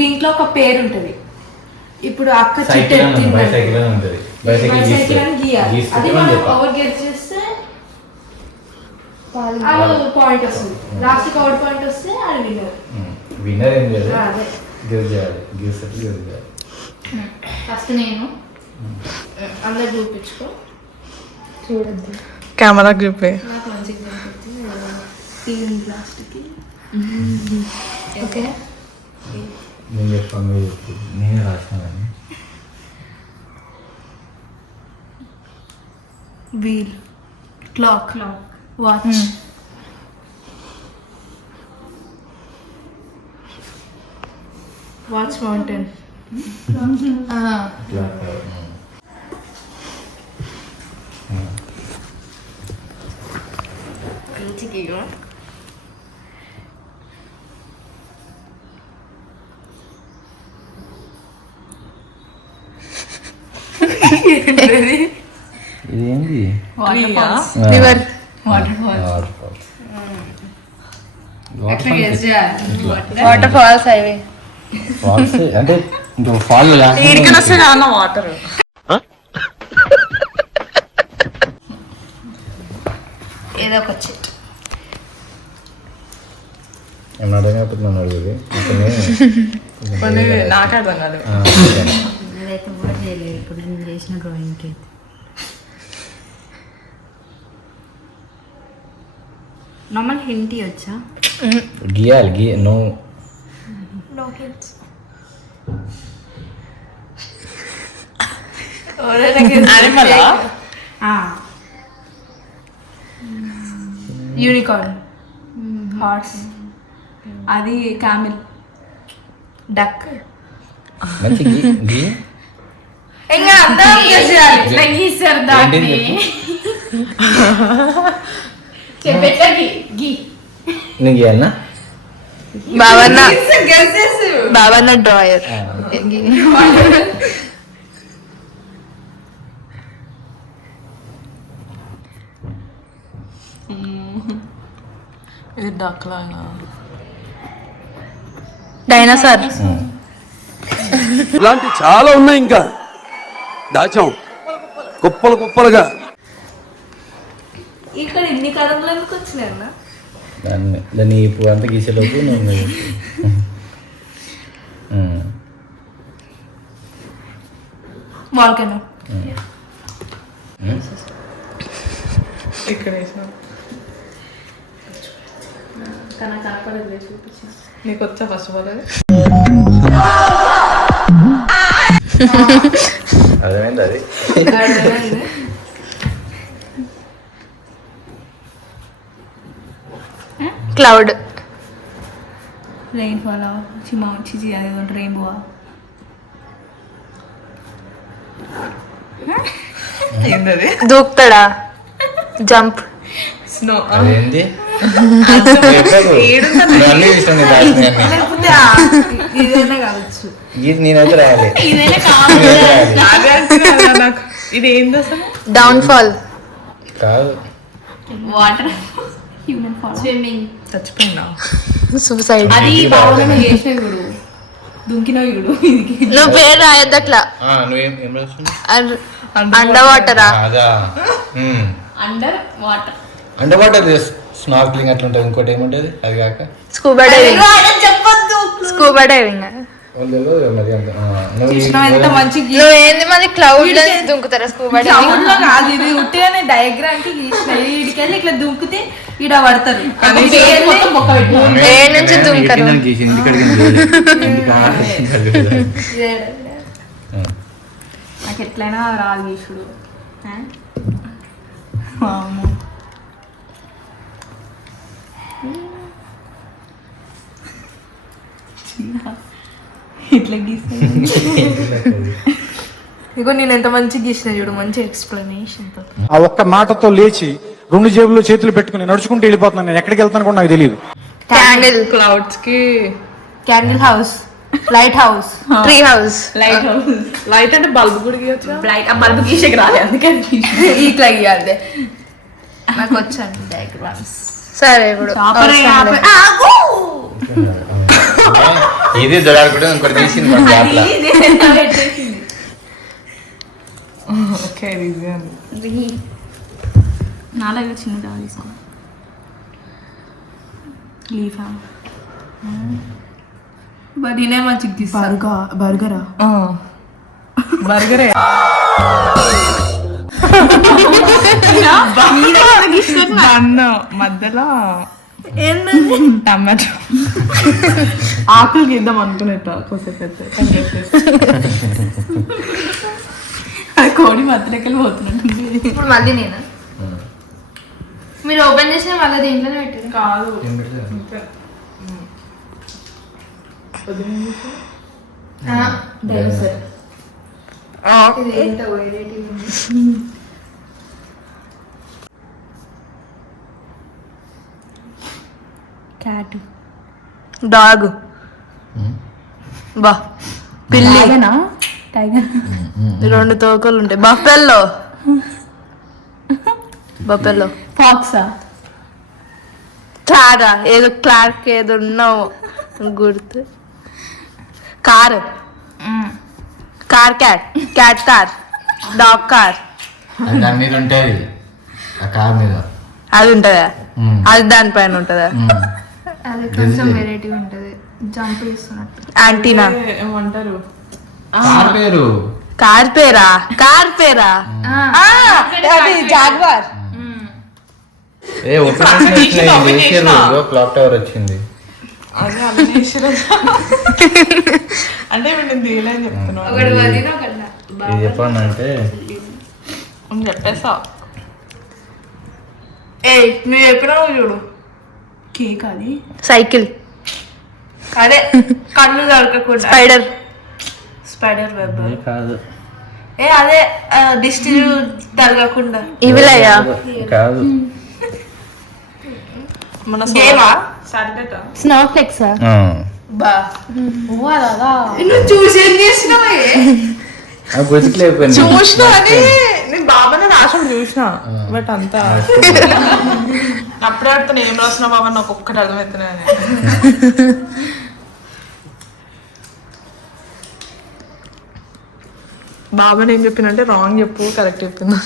దీంట్లో ఒక పేరు ఉంటది. ఇప్పుడు అక్క బైసైకిల్ అని ఉంటది. బైసైకిల్ అని గీయాలి. అది మనం ఓవర్ గెట్ చేస్తే పాయింట్ వస్తుంది. లాస్ట్ కవర్ పాయింట్ వస్తే అది విన్నర్. విన్నర్ ఏం లేదు, గివ్ చేయాలి. ఫస్ట్ నేను అందరు చూపించుకో. చూడద్దు, కెమెరా చూపే. నాకు మంచిగా లాస్ట్కి. ఓకే, నేను చెప్పాను, నేను రాసినాను. Wheel, clock, watch, watch mountain, ఇదేంటి? Water falls. అవి ఫాల్స్ అంటే ఇంకా ఫాల్ ఇడికి వస్తే వాటర్. ఏదో ఒక చెట్టు. అడగట్టున్నాను అడిగేది నాకు అర్థం కాదు. అదైతే కూడా చేయలేదు ఇప్పుడు నేను చేసిన డ్రాయింగ్కి అయితే. నార్మల్ హింట్ వచ్చా? గీయాలి. No hints. యూనికార్న్, హార్స్, అది కామిల్, డక్. మంచి గీ ఇంకా అందరం గీసారు దాన్ని. నేను గీయాలనా? బావన్న డ్రాయర్. ఇది డక్ లాగా. డైనోసార్. ఇలాంటి చాలా ఉన్నాయి, ఇంకా దాచాం కుప్పలుగా. ఇక్కడ ఎన్ని కథలకు వచ్చినాయి అన్న? దాన్ని ఇప్పుడు అంతా గీసేలోపు వాల్కనో. ఇక్కడ నీకు వచ్చా ఫస్ట్ ఆఫ్ ఆల్ అర్థమైంది అది. క్లౌడ్. Rain fall, rainbow. ఏంటది? దూకుతాడా? జంప్. స్నో. అదేంటి? ఇదైనా కావచ్చు. నేనైతే రాయాలి. నాకు ఇది ఏంది అసలు? Down fall. కాదు, వాటర్, హ్యూమన్ ఫాల్, స్విమ్మింగ్. చచ్చిపోయినా. సూసైడ్. అది బాగా చేసిన చూడు, దుంకిన చూడు. నువ్వు పేరు రాయొద్దు అట్లా. నువ్వేం అండర్ వాటరా? అదా, అండర్ వాటర్ స్నార్క్లింగ్ అట్లా ఉంటుంది. ఇంకోటి ఏముంటది అది కాక? Scuba diving. Scuba diving. నువ్వేంది మరి క్లౌడ్ లో దుంకుతారా? స్కూబా డైవింగ్ కాదు, ఇది ఉట్టిగానే డయాగ్రామ్ కి గీసిన. వీడికెళ్ళి ఇట్లా దుంకితే ఈడ పడతారు. ఏ నుంచి దుంకరు? నాకు ఎట్లయినా రాదు గీసుడు. ఇట్లా గీస్తా. ఇగో నేను ఎంత మంచిగా గీసిన చూడు, మంచి ఎక్స్ప్లెనేషన్. ఆ ఒక్క మాటతో లేచి 2 జేబుల్లో చేతులు పెట్టుకుని నడుచుకుంటూ వెళ్ళిపోతున్నాను. నేను ఎక్కడికి వెళ్తాను కూడా నాకు తెలియదు. క్యాండిల్. క్లౌడ్స్ కి candle house, light house, tree house. Light house. Light అంటే బల్బ్ కూడా గీయొచ్చు. లైట్, ఆ బల్బ్ గీసేకి రాలే, అందుకని ఇట్లా గీయాలి. నాకు వచ్చాను డయాగ్రామ్స్. సరే ఇప్పుడు ఇది దొరాడుకుంటే ఇంకోటి తీసింది మన గ్యాప్ లా. ఓకే ఈజీ అండి. నాలుగు చిన్న డాల్ తీసుకో. లీఫా బర్గనే మంచిగా తీస్తా. బర్గరా బర్గరే అన్న మధ్యలో టమాటో ఆకులు ఇద్దాం అనుకునేట కొద్దిసేపు అది కోడి మధ్యలోకి పోతున్నట్టు. ఇప్పుడు మళ్ళీ నేను మీరు ఓపెన్ చేసిన మళ్ళీ దీంట్లోనే పెట్టారు. కాదు ఏం పెట్టలేదు. ఇదేంటో వెరైటీ ఉంది. క్యాట్ డాగ్ బా పిల్లి టైగర్ రెండు తోకలు ఉంటాయి. బఫెల్లో బఫెల్లో ఫాక్సా క్లారా ఏదో క్లార్క్ ఏదో ఉన్నావు గుర్తు. Car car cat cat car dog car అది దాని మీద ఉంటుంది ఆ కార్ మీద. అది ఉంటుందా? అది దానిపైన ఉంటుందా? అది కొంచెం వెరైటీ ఉంటుంది. జంప్ చేస్తున్నట్టు యాంటీనా ఏమంటారు కార్ పేరు. కార్ పేరా? కార్ పేరా? అది జాగ్వార్. ఏ క్లాక్ టవర్ వచ్చింది. అదే అభినేశ్వర అంటే నేను తీయలేని చెప్తున్నాను. ఇది చెప్పండి అంటే చెప్పేసా నువ్వు ఎక్కడ చూడు. కేక్ అది సైకిల్ అదే కళ్ళు దొరకకుండా స్పైడర్ స్పైడర్ వెబ్ కాదు అదే దిష్టి తరగకుండా ఇవిలయ్యా కాదు. మన గేమా సాటర్డే స్నో ఫ్లెక్స్ బా నువ్వు చూసి ఏం చేసినావే గుర్తులేకపోయింది. చూసిన అని నేను బాబానే రాసిన చూసిన బట్ అంతా అప్పుడే అడుగుతాను ఏం రాసిన బాబా నాకు ఒక్కటి అర్థమవుతున్నాయని. బాబాని ఏం చెప్పినంటే రాంగ్ చెప్పు కరెక్ట్ చెప్తున్నా.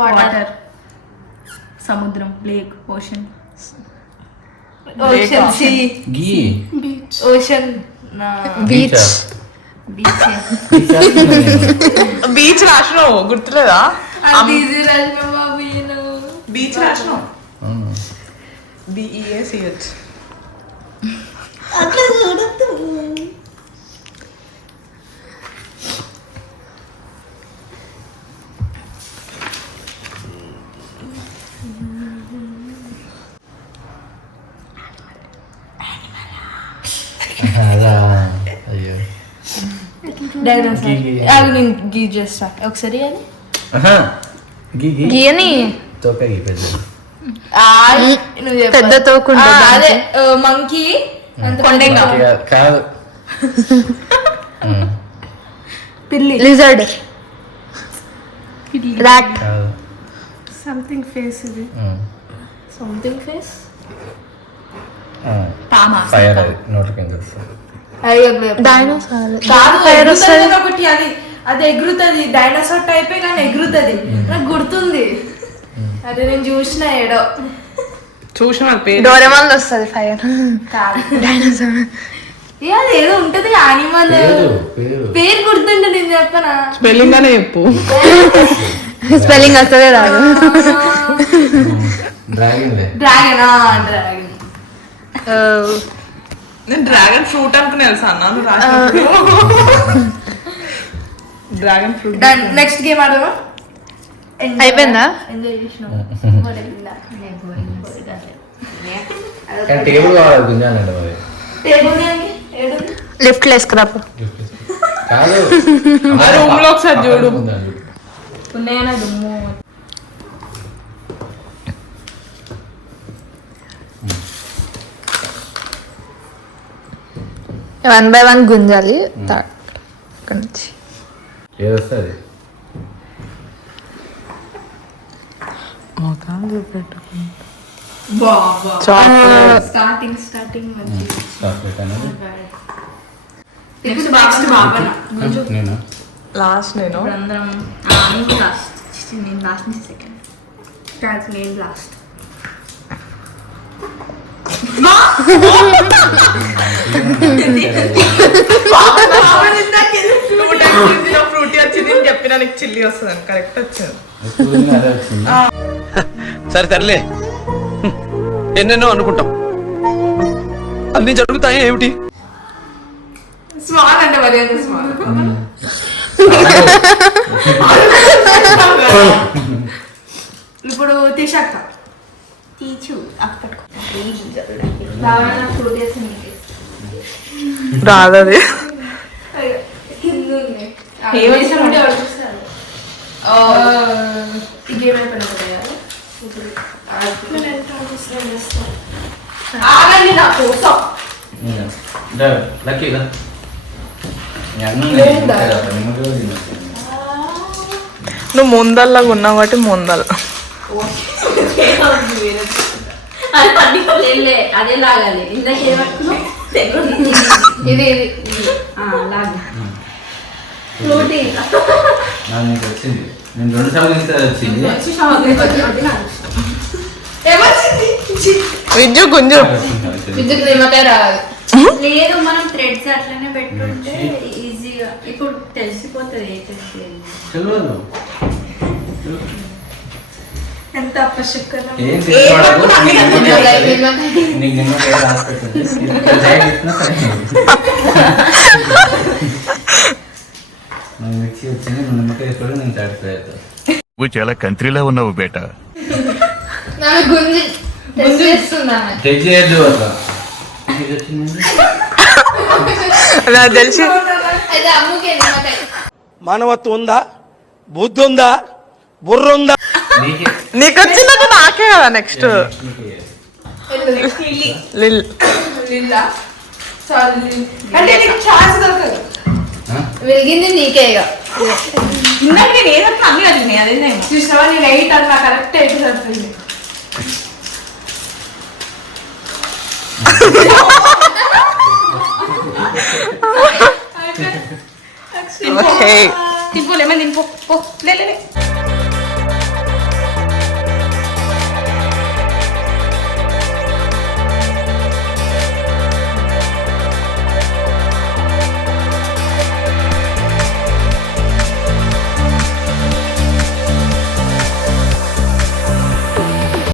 వాటర్ సముద్రం lake ocean Lake. Ocean sea గీ ఓషన్ బీచ్ బీచ్ బీచ్ రాసినావు గుర్తులేదా? అది ఈజీ రాజు బాబు బీచ్ రాసినావు BEACH. అట్లా చూడద్దు. అదా అయ్యో డైనోసార్ అది నేను గీ చేస్తా ఒకసారి అని గీ గీ గీయని తోక గీ పెద్ద. నువ్వు చెప్పు. పెద్ద తోకుంటుంది. అదే మంకీ కొండెంగా కాదు. పిల్లి లిజర్డ్ రాట్ కాదు. సంథింగ్ ఫేస్ ఇది సంథింగ్ ఫేస్ ఫైర్ అది నోట్ల కింద వస్తుంది. డైనోసార్ కాదు ఎగురుతుంది ఒకటి అది అది ఎగురుతుంది డైనోసార్ టైపే కానీ ఎగురుతుంది నాకు గుర్తుంది. అదే నేను చూసిన ఏడో చూసిన వాళ్ళ పేరు డోరెమాన్ వస్తుంది ఫైర్. కాదు డైనోసార్ అది ఏదో ఉంటది యానిమల్ పేరు గుర్తుంటే నేను చెప్పనా స్పెల్లింగ్ అనే చెప్పు. స్పెల్లింగ్ వస్తుంది రాదు. డ్రాగన్ డ్రాగన్ డ్రాగన్ నేను డ్రాగన్ ఫ్రూట్ అనుకుని తెలుసా అన్నాను రాసిన డ్రాగన్ ఫ్రూట్. నెక్స్ట్ గేమ్ ఆడమా అయిపోయిందా? ఎంజాయ్ చేసినాం కానీ టేబుల్ కావాలి గుంజాలండి మరి. టేబుల్ ఏడు లిఫ్ట్ వేసుకురాపు. కాదు రూమ్ లో ఒకసారి చూడు. ఉన్నాయన్నా దుమ్ము 1 by 1 గుంజాలి. అక్కడి నుంచి ఏదొస్తుంది చాక్లెట్ స్టార్టింగ్ మంచి చాక్లెట్ అనేది నెక్స్ట్ బాబన నేను లాస్ట్ నేను అందరం నీకు లాస్ట్ నేను లాస్ట్ నుంచి సెకండ్ కాదు నేను లాస్ట్ ఫ్రూటీ వచ్చింది నేను చెప్పిన నీకు చిల్లీ వస్తుంది కరెక్ట్ వచ్చింది. అదే వచ్చింది. సరే తరలే ఎన్నెన్నో అనుకుంటాం అన్ని జరుగుతాయి ఏమిటి స్మాల్ అంటే మరి అంత స్మాల్. ఇప్పుడు తీసాక తీచు అప్పటికి ఫ్రూట్ వేసి రాదది ఆగండి నా కోసం లక్కీగా నువ్వు ముందల్లాగా ఉన్నావు కాబట్టి ముందల అదే లాగాలి ఇందాక ఇది లాగా నాకు వచ్చింది నేను 2 సార్లు వచ్చింది విద్యు గుంజు విద్యుత్ నిమ్మకాయ రావాలి లేదు మనం థ్రెడ్స్ అట్లనే పెట్టుంటే ఈజీగా ఇప్పుడు తెలిసిపోతుంది ఏ తెలియదు ఎంత అపశకునం ఏం తీసుకోవడము నీకు నిమ్మకాయ రాసి పెట్టింది నాకు మిక్సీ వచ్చింది నువ్వు నిమ్మకాయ వేసుకోవడం నేను సాటిస్ఫై అవుతాను నువ్వు చాలా కంట్రీలో ఉన్నావు బేటా గుంజి చేస్తున్నాను టెస్ట్ చేయొద్దు అట్లా ఇది వచ్చిందండి నాకు తెలిసి అయితే అమ్ముకే నిమ్మకాయ మానవత్వం ఉందా బుద్ధి ఉందా బుర్ర ఉందా నీకే నీకు వచ్చినట్టు నాకే కదా నెక్స్ట్ లిల్ అంటే నీకు ఛాన్స్ దొరకదు వెలిగింది నీకే ఇక ఇందాక నేను ఏదట్లా అన్ని అడిగినాయి అదే చూసావా నేను 8 అన్నా కరెక్ట్ 8 సరిపోయింది ఓకే తింపు లేమని తింపు లే